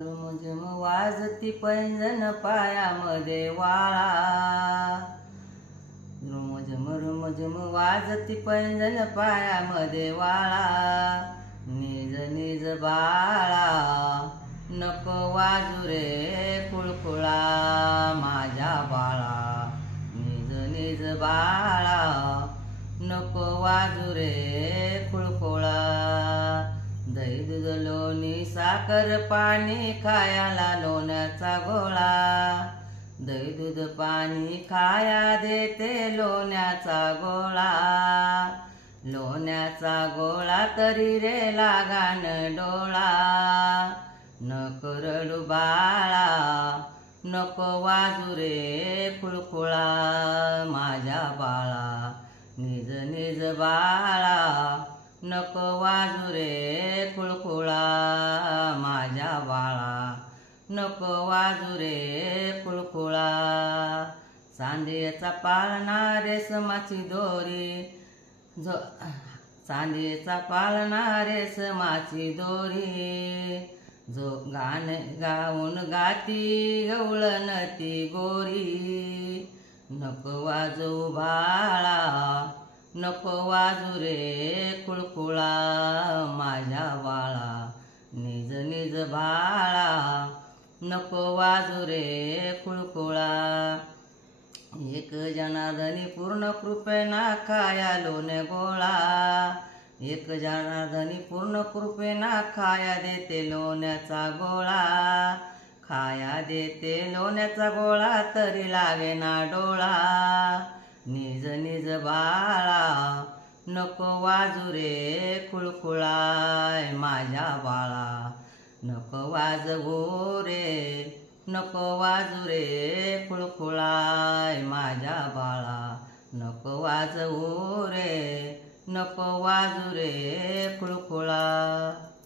झुमझुम वाजती पैंजण पायामध्ये वाळा, झुमझुम झुमझुम वाजती पैंजण पायामध्ये वाळा, निज निज बाळा नको वाजू रे कुळकुळा माझ्या बाळा, निज निज बाळा नको वाजू रे कुळकुळा. दही दूध लोणी साखर पाणी खायला लोण्याचा गोळा, दही दूध पाणी खाया देते लोण्याचा गोळा, लोण्याचा गोळा तरी रे लागान डोळा. नको रडू बाळा नको वाजू रे कुळकुळा माझ्या बाळा, निज निज बाळा नको वाजू रे कुळकुळा माझ्या बाळा, नको वाजू रे कुळकुळा. चांदीचा पाळणा रेशमाची दोरी, चांदीचा पाळणा रेशमाची दोरी, जो गाण गाऊन गाती गवळण ती गोरी. नको वाजू बाळा नको वाजू रे कुळकुळा माझ्या बाळा, निज निज बाळा नको वाजू रे कुळकुळा. एक जनार्दनी पूर्ण कृपेना खाया लोणे गोळा, एक जनार्दनी पूर्ण कृपेना खाया देते लोण्याचा गोळा, खाया देते लोण्याचा गोळा तरी लागेना डोळा. निज निज बाळा नको वाजू रे कुळकुळा माझ्या बाळा, नको वाजवू रे नको वाजू रे कुळकुळा माझ्या बाळा, नको वाजवू रे नको वाजू रे कुळकुळा.